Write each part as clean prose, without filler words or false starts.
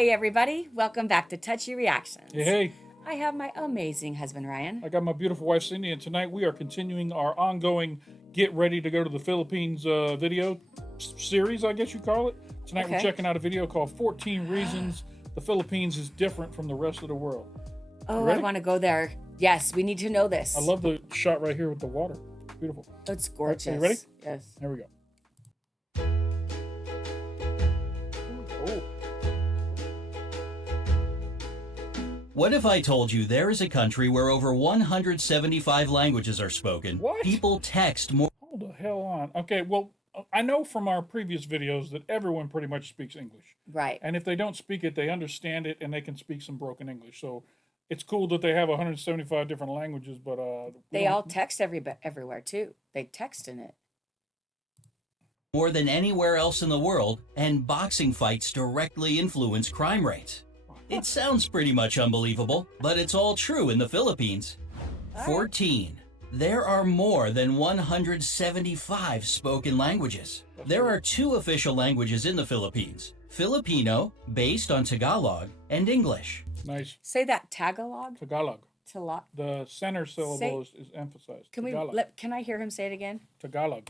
Hey, everybody. Welcome back to Touchy Reactions. Hey, I have my amazing husband, Ryan. I got my beautiful wife, Cindy, and tonight we are continuing our ongoing Get Ready to Go to the Philippines video series, I guess you call it. Tonight we're checking out a video called 14 Reasons the Philippines is Different from the Rest of the World. Oh, I want to go there. Yes, we need to know this. I love the shot right here with the water. Beautiful. It's gorgeous. Right, are you ready? Yes. Here we go. Oh. What if I told you there is a country where over 175 languages are spoken? What? People text more. Hold the hell on. Okay, well, I know from our previous videos that everyone pretty much speaks English. Right. And if they don't speak it, they understand it and they can speak some broken English. So it's cool that they have 175 different languages, but they all text everywhere too. They text in it. More than anywhere else in the world, and boxing fights directly influence crime rates. It sounds pretty much unbelievable, but it's all true in the Philippines. 14. There are more than 175 spoken languages. There are 2 official languages in the Philippines: Filipino, based on Tagalog, and English. Nice. Say that, Tagalog? Tagalog. Tagalog. The center syllable is emphasized. Can I hear him say it again? Tagalog.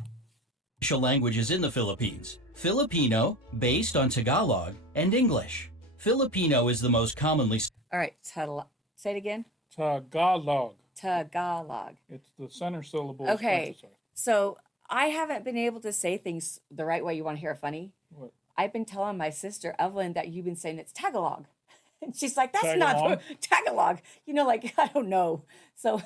Official languages in the Philippines: Filipino, based on Tagalog, and English. Filipino is the most commonly. All right, say it again. Tagalog. Tagalog. It's the center syllable. Okay, so I haven't been able to say things the right way. You want to hear a funny? What? I've been telling my sister Evelyn that you've been saying it's Tagalog. And she's like, that's Tagalog? not Tagalog. You know, like, I don't know. So,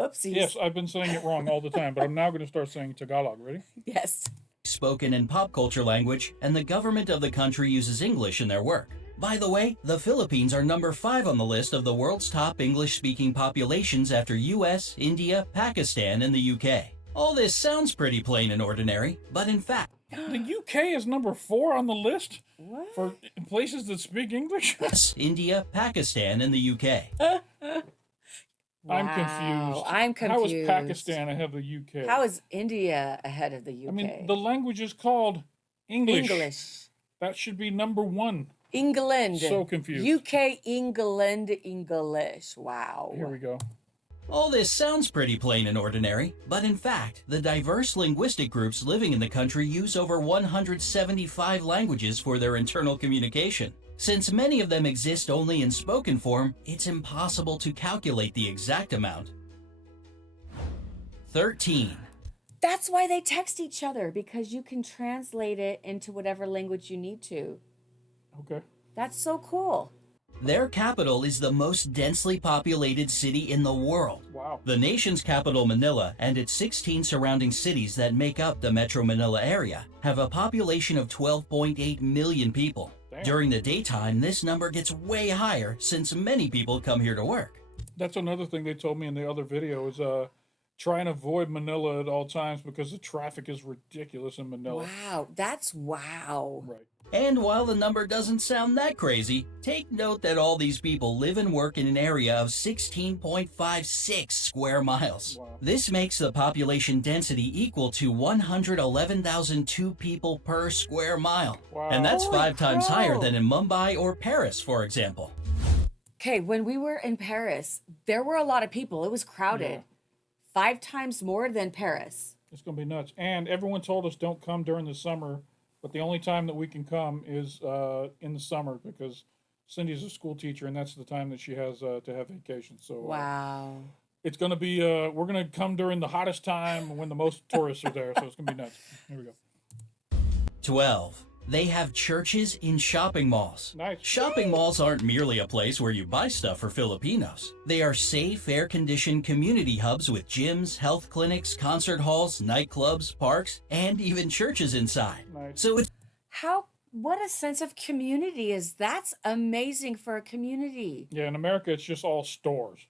oopsies. Yes, I've been saying it wrong all the time, but I'm now going to start saying Tagalog. Ready? Yes. Spoken in pop culture language, and the government of the country uses English in their work. By the way, the Philippines are number 5 on the list of the world's top English-speaking populations after US, India, Pakistan, and the UK. All this sounds pretty plain and ordinary, but in fact, The UK is number 4 on the list What? for places that speak English? US, India, Pakistan, and the UK. I'm confused. I'm How is confused. Pakistan ahead of the UK? How is India ahead of the UK? I mean, the language is called English. English. That should be number 1. England. So confused. UK, England, English. Wow. Here we go. All this sounds pretty plain and ordinary, but in fact, the diverse linguistic groups living in the country use over 175 languages for their internal communication. Since many of them exist only in spoken form, it's impossible to calculate the exact amount. 13. That's why they text each other, because you can translate it into whatever language you need to. Okay. That's so cool. Their capital is the most densely populated city in the world. Wow. The nation's capital, Manila, and its 16 surrounding cities that make up the Metro Manila area have a population of 12.8 million people. Damn. During the daytime, this number gets way higher since many people come here to work. That's another thing they told me in the other video is try and avoid Manila at all times because the traffic is ridiculous in Manila. Wow. That's wow. Right. And while the number doesn't sound that crazy, take note that all these people live and work in an area of 16.56 square miles. Wow. This makes the population density equal to 111,002 people per square mile. Wow. And that's Holy 5 times crow. higher than in Mumbai or Paris, for example. Okay, when we were in Paris, there were a lot of people. It was crowded. Yeah. 5 times more than Paris. It's going to be nuts. And everyone told us don't come during the summer, but the only time that we can come is in the summer because Cindy's a school teacher and that's the time that she has to have vacation. So Wow. it's going to be, we're going to come during the hottest time when the most tourists are there. So it's going to be nuts. Here we go. 12. They have churches in shopping malls. Nice. Shopping malls aren't merely a place where you buy stuff for Filipinos. They are safe, air-conditioned community hubs with gyms, health clinics, concert halls, nightclubs, parks, and even churches inside. Nice. So it's What a sense of community is. That's amazing for a community. Yeah, in America, it's just all stores.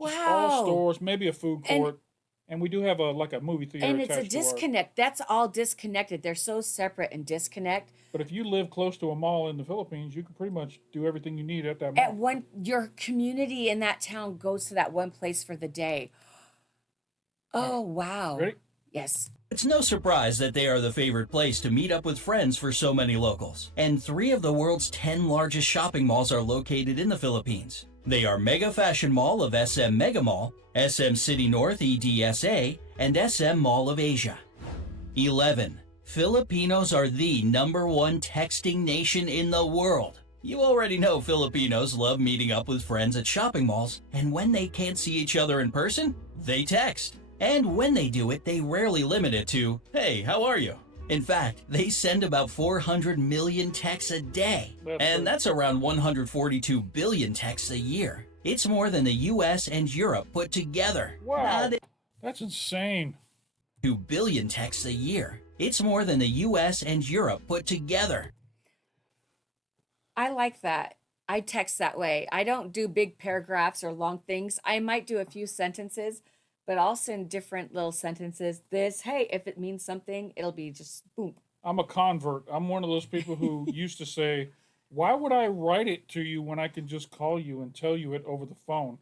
Just Wow. all stores, maybe a food And- court. And we do have a movie theater And it's a attached to our- disconnect. That's all disconnected. They're so separate and disconnect. But if you live close to a mall in the Philippines, you can pretty much do everything you need at that mall. Your community in that town goes to that one place for the day. Oh, wow. Ready? Yes. It's no surprise that they are the favorite place to meet up with friends for so many locals. And 3 of the world's 10 largest shopping malls are located in the Philippines. They are Mega Fashion Mall of SM Mega Mall, SM City North EDSA, and SM Mall of Asia. 11. Filipinos are the #1 texting nation in the world. You already know Filipinos love meeting up with friends at shopping malls, and when they can't see each other in person, they text. And when they do it, they rarely limit it to, "Hey, how are you?" In fact, they send about 400 million texts a day, and that's around 142 billion texts a year. It's more than the US and Europe put together. Wow, that's insane. 2 billion texts a year. It's more than the US and Europe put together. I like that. I text that way. I don't do big paragraphs or long things. I might do a few sentences, but I'll send different little sentences. Hey, if it means something, it'll be just boom. I'm a convert. I'm one of those people who used to say, why would I write it to you when I can just call you and tell you it over the phone?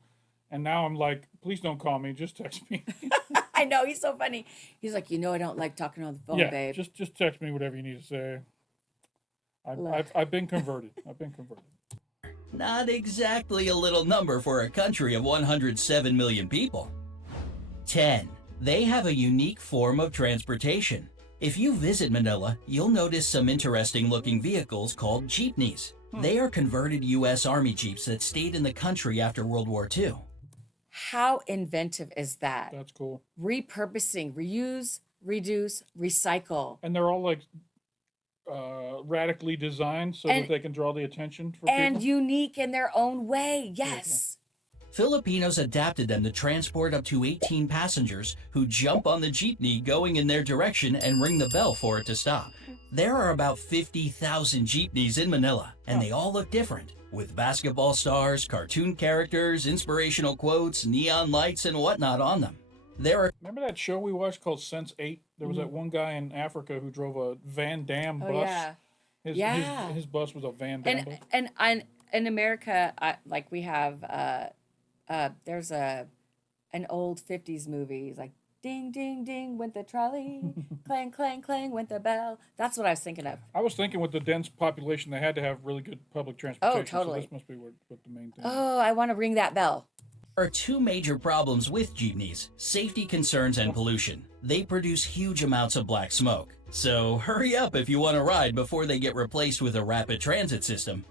And now I'm like, please don't call me, just text me. I know, he's so funny. He's like, I don't like talking on the phone, babe. just text me whatever you need to say. I've been converted. Not exactly a little number for a country of 107 million people. 10. They have a unique form of transportation. If you visit Manila, you'll notice some interesting looking vehicles called jeepneys. They are converted U.S. Army Jeeps that stayed in the country after World War II. How inventive is that? That's cool. Repurposing, reuse, reduce, recycle. And they're all like radically designed so that they can draw the attention for people. And unique in their own way, yes. Filipinos adapted them to transport up to 18 passengers who jump on the jeepney going in their direction and ring the bell for it to stop. There are about 50,000 jeepneys in Manila, and they all look different, with basketball stars, cartoon characters, inspirational quotes, neon lights, and whatnot on them. Remember that show we watched called Sense8? There was that one guy in Africa who drove a Van Damme bus. His bus was a Van Damme bus. And in America, like we have, there's an old 50s movie, like ding, ding, ding went the trolley, clang, clang, clang went the bell. That's what I was thinking of. I was thinking with the dense population, they had to have really good public transportation. Oh, totally. So this must be what the main thing is. Oh, I want to ring that bell. There are 2 major problems with jeepneys: safety concerns and pollution. They produce huge amounts of black smoke. So hurry up if you want to ride before they get replaced with a rapid transit system.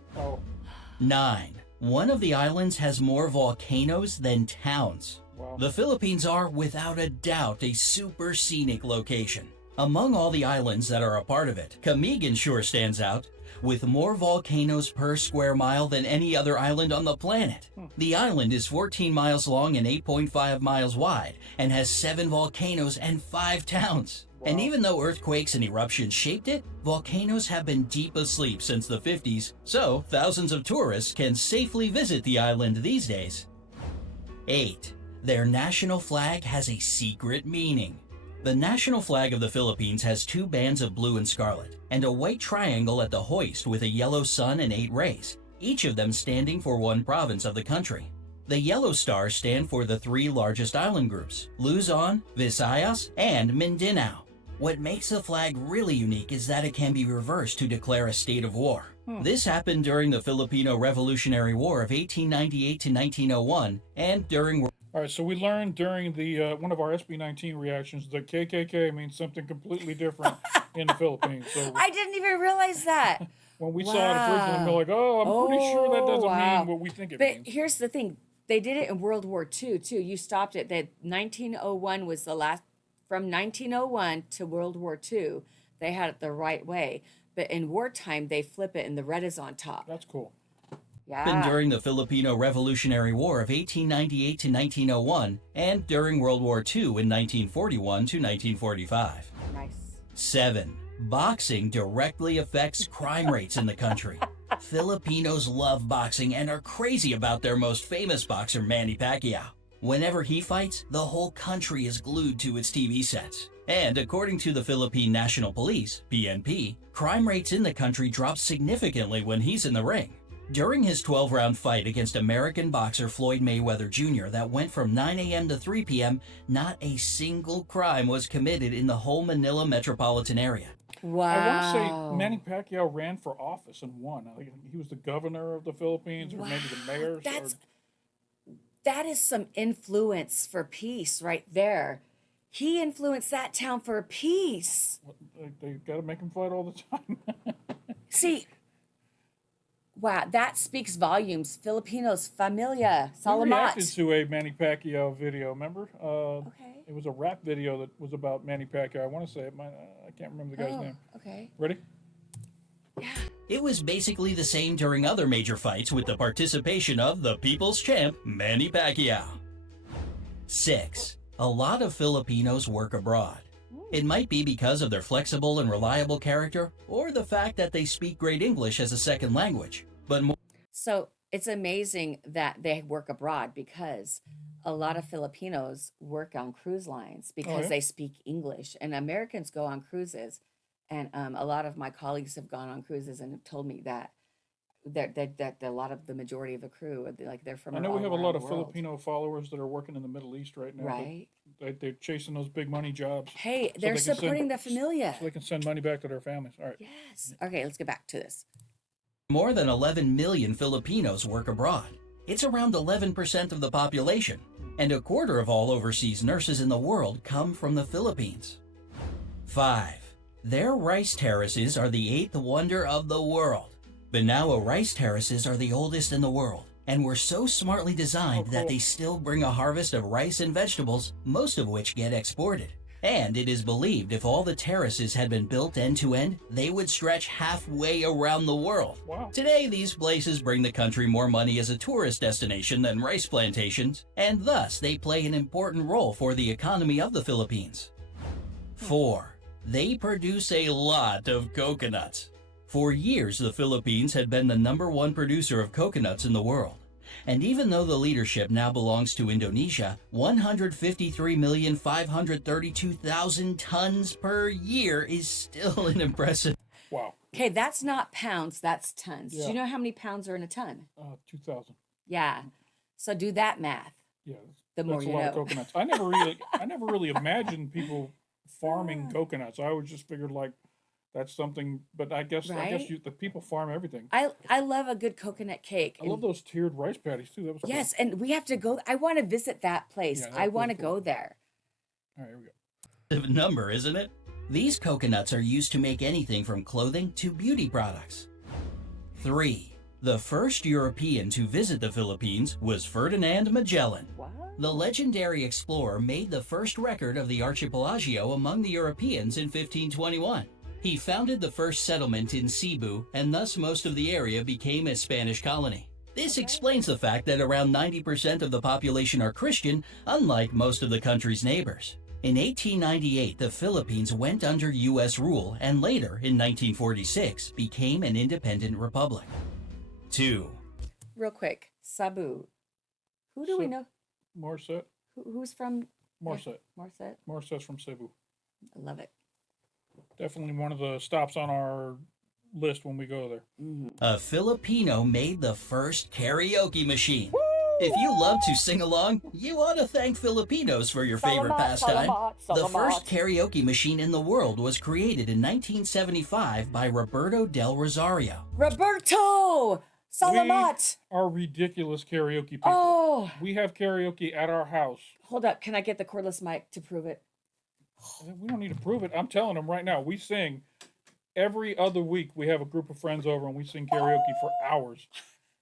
9. One of the islands has more volcanoes than towns. Wow. The Philippines are, without a doubt, a super scenic location. Among all the islands that are a part of it, Camigan sure stands out, with more volcanoes per square mile than any other island on the planet. The island is 14 miles long and 8.5 miles wide, and has 7 volcanoes and 5 towns. Wow. And even though earthquakes and eruptions shaped it, volcanoes have been deep asleep since the 50s, so thousands of tourists can safely visit the island these days. 8. Their national flag has a secret meaning. The national flag of the Philippines has 2 bands of blue and scarlet, and a white triangle at the hoist with a yellow sun and 8 rays, each of them standing for one province of the country. The yellow stars stand for the 3 largest island groups: Luzon, Visayas, and Mindanao. What makes the flag really unique is that it can be reversed to declare a state of war. This happened during the Filipino Revolutionary War of 1898 to 1901, and during... All right, so we learned during the one of our SB19 reactions that KKK means something completely different in the Philippines. So I didn't even realize that. When we saw it originally, we were like, oh, I'm pretty sure that doesn't mean what we think it means. But here's the thing. They did it in World War II, too. You stopped it. That 1901 was the last... From 1901 to World War II, they had it the right way. But in wartime, they flip it and the red is on top. That's cool. Yeah. During the Filipino Revolutionary War of 1898 to 1901, and during World War II in 1941 to 1945. Nice. 7. Boxing directly affects crime rates in the country. Filipinos love boxing and are crazy about their most famous boxer, Manny Pacquiao. Whenever he fights, the whole country is glued to its TV sets. And according to the Philippine National Police, PNP, crime rates in the country drop significantly when he's in the ring. During his 12-round fight against American boxer Floyd Mayweather Jr. that went from 9 a.m. to 3 p.m., not a single crime was committed in the whole Manila metropolitan area. Wow. I want to say Manny Pacquiao ran for office and won. I think he was the governor of the Philippines, or maybe the mayor. That is some influence for peace right there. He influenced that town for peace. They got to make him fight all the time. See, wow, that speaks volumes. Filipinos, familia, We reacted salamat. to a Manny Pacquiao video, remember? Okay. It was a rap video that was about Manny Pacquiao. I want to say it. I can't remember the guy's name. Okay. Ready? Yeah. It was basically the same during other major fights with the participation of the people's champ, Manny Pacquiao. 6. A lot of Filipinos work abroad. It might be because of their flexible and reliable character, or the fact that they speak great English as a second language. But more So it's amazing that they work abroad because a lot of Filipinos work on cruise lines because yeah? they speak English, and Americans go on cruises. And a lot of my colleagues have gone on cruises and have told me that a lot of the majority of the crew, like they're from. I know all we have a around lot the of world. Filipino followers that are working in the Middle East right now. Right. They're chasing those big money jobs. Hey, so they're they can supporting send, the familia. So they can send money back to their families. All right. Yes. Okay, let's get back to this. more than 11 million Filipinos work abroad. It's around 11% of the population, and a quarter of all overseas nurses in the world come from the Philippines. 5. Their rice terraces are the 8th wonder of the world. Banawa rice terraces are the oldest in the world, and were so smartly designed that they still bring a harvest of rice and vegetables, most of which get exported. And it is believed if all the terraces had been built end to end, they would stretch halfway around the world. Wow. Today, these places bring the country more money as a tourist destination than rice plantations, and thus they play an important role for the economy of the Philippines. 4. They produce a lot of coconuts. For years, the Philippines had been the #1 producer of coconuts in the world. And even though the leadership now belongs to Indonesia, 153,532,000 tons per year is still an impressive. Wow. Okay, that's not pounds, that's tons. Do Yeah. you know how many pounds are in a ton? 2,000. Yeah. So do that math. Yeah. The more That's you a lot know. of coconuts. I never really imagined people farming coconuts. I always just figured like that's something, but I guess Right? the people farm everything. I love a good coconut cake. I love those tiered rice patties too. That was cool. Yes, and we have to go. I want to visit that place. Yeah, that's I want to pretty cool. go there. All right, here we go. Number, isn't it? These coconuts are used to make anything from clothing to beauty products. 3. The first European to visit the Philippines was Ferdinand Magellan. What? The legendary explorer made the first record of the archipelago among the Europeans in 1521. He founded the first settlement in Cebu, and thus most of the area became a Spanish colony. This explains the fact that around 90% of the population are Christian, unlike most of the country's neighbors. In 1898, the Philippines went under U.S. rule and later, in 1946, became an independent republic. 2. Real quick, Sabu. Who do we know? Morset. Who's from Morset. Morset? Morset's from Cebu. I love it. Definitely one of the stops on our list when we go there. A Filipino made the first karaoke machine. If you love to sing along, you ought to thank Filipinos for your favorite pastime. The first karaoke machine in the world was created in 1975 by Roberto Del Rosario. Roberto! Salamat! We are ridiculous karaoke people. Oh! We have karaoke at our house. Hold up. Can I get the cordless mic to prove it? We don't need to prove it. I'm telling them right now. We sing every other week. We have a group of friends over and we sing karaoke for hours.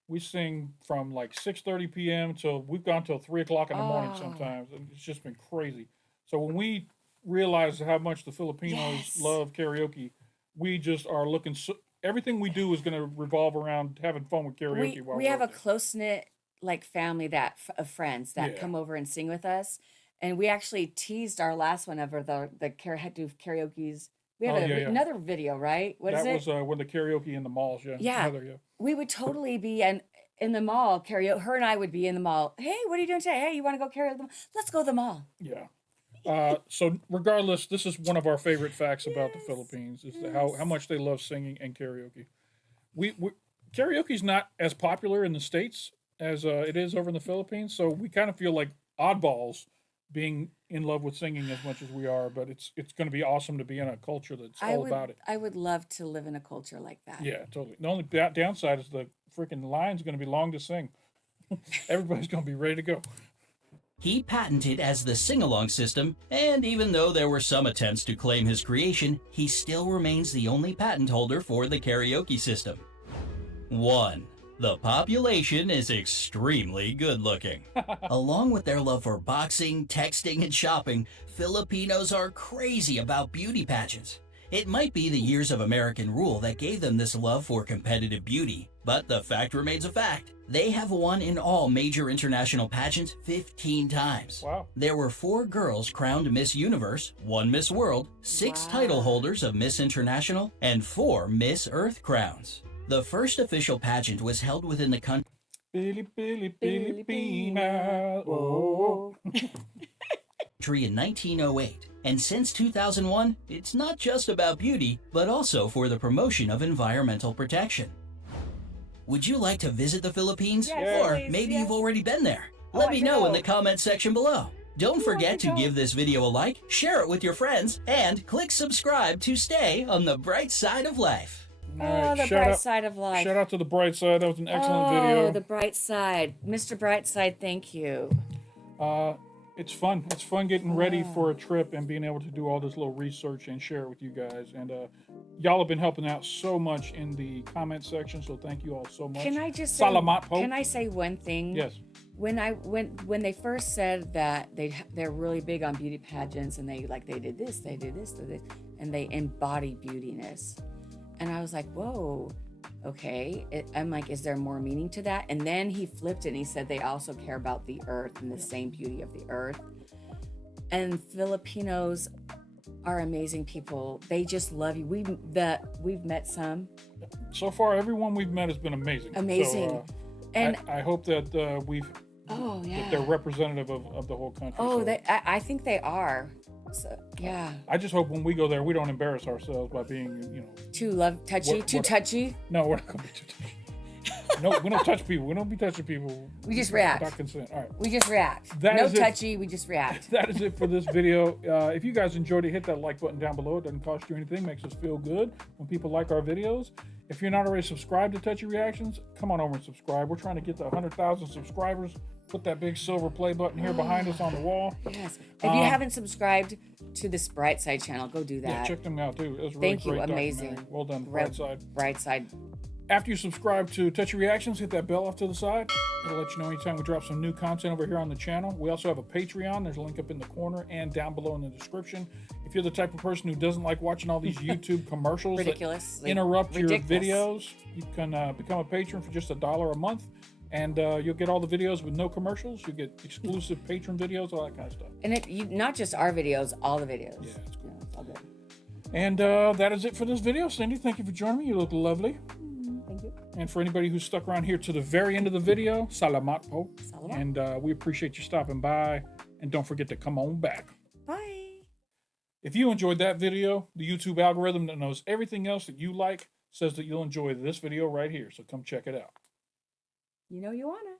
We sing from like 6:30 p.m. till we've gone till 3 o'clock in the morning sometimes. And it's just been crazy. So when we realize how much the Filipinos love karaoke, we just are looking. Everything we do is going to revolve around having fun with karaoke. We have a close knit like family of friends that Yeah. come over and sing with us, and we actually teased our last one ever had to do karaoke's. We had another video, right? What is it? That was when the karaoke in the malls. Yeah. Yeah. We would totally be in the mall karaoke. Her and I would be in the mall. Hey, what are you doing today? Hey, you want to go karaoke? Let's go to the mall. Yeah. So regardless, this is one of our favorite facts about the Philippines is how much they love singing and karaoke. karaoke's not as popular in the States as it is over in the Philippines. So we kind of feel like oddballs being in love with singing as much as we are. But it's going to be awesome to be in a culture that's all about it. I would love to live in a culture like that. Yeah, totally. The only downside is the freaking line's going to be long to sing. Everybody's going to be ready to go. He patented as the sing-along system, and even though there were some attempts to claim his creation, he still remains the only patent holder for the karaoke system. 1. The population is extremely good-looking. Along with their love for boxing, texting, and shopping, Filipinos are crazy about beauty pageants. It might be the years of American rule that gave them this love for competitive beauty, but the fact remains a fact. They have won in all major international pageants 15 times. Wow. There were 4 girls crowned Miss Universe, 1 Miss World, 6 title holders of Miss International, and 4 Miss Earth crowns. The first official pageant was held within the country Filipina. Oh. in 1908. And since 2001, it's not just about beauty, but also for the promotion of environmental protection. Would you like to visit the Philippines? Yes, Or please, maybe yes. you've already been there? I Let want me to know in go. the comment section below. Don't forget to to go. give this video a like, share it with your friends, and click subscribe to stay on the bright side of life. Oh, All right, the shout bright out, side of life. shout out to the bright side. That was an excellent Oh, video. the bright side. Mr. Brightside, thank you. It's fun. It's fun getting ready for a trip and being able to do all this little research and share it with you guys. And y'all have been helping out so much in the comment section, so thank you all so much. Can I just say, Salamat po. can I say one thing? Yes. When they first said that they're really big on beauty pageants and they did this, they did this, and they embody beautiness, and I was like, whoa, okay. I'm like, is there more meaning to that? And then he flipped it and he said they also care about the earth and the same beauty of the earth. And Filipinos are amazing people. They just love you. We've met some. So far, everyone we've met has been amazing. Amazing. So, And I hope that oh yeah. that they're representative of the whole country. Oh, so I think they are. So, yeah. I just hope when we go there, we don't embarrass ourselves by being, Too touchy. What- Too what- touchy. no, we're not going to be too touchy. No, we don't touch people. We don't be touching people. We just react. Without consent. All right. We just react. That No is it. touchy. We just react. That is it for this video. If you guys enjoyed it, hit that like button down below. It doesn't cost you anything. Makes us feel good when people like our videos. If you're not already subscribed to Touchy Reactions, come on over and subscribe. We're trying to get to 100,000 subscribers. Put that big silver play button here behind us on the wall. Yes. If you haven't subscribed to this Brightside channel, go do that. Yeah, check them out too. It was a really Thank you. great Amazing. documentary. Well done, Re- Brightside. Brightside. After you subscribe to Touchy Reactions, hit that bell off to the side. It'll let you know anytime we drop some new content over here on the channel. We also have a Patreon. There's a link up in the corner and down below in the description. If you're the type of person who doesn't like watching all these YouTube commercials Ridiculous. that interrupt Ridiculous. your videos, you can become a patron for just $1 a month. And you'll get all the videos with no commercials. You get exclusive patron videos, all that kind of stuff. And not just our videos, all the videos. Yeah, it's cool. Yeah, it's all good. And that is it for this video. Cindy, thank you for joining me. You look lovely. Thank you. And for anybody who's stuck around here to the very end of the video, salamat po. Salamat. And we appreciate you stopping by. And don't forget to come on back. Bye. If you enjoyed that video, the YouTube algorithm that knows everything else that you like says that you'll enjoy this video right here. So come check it out. You know you wanna.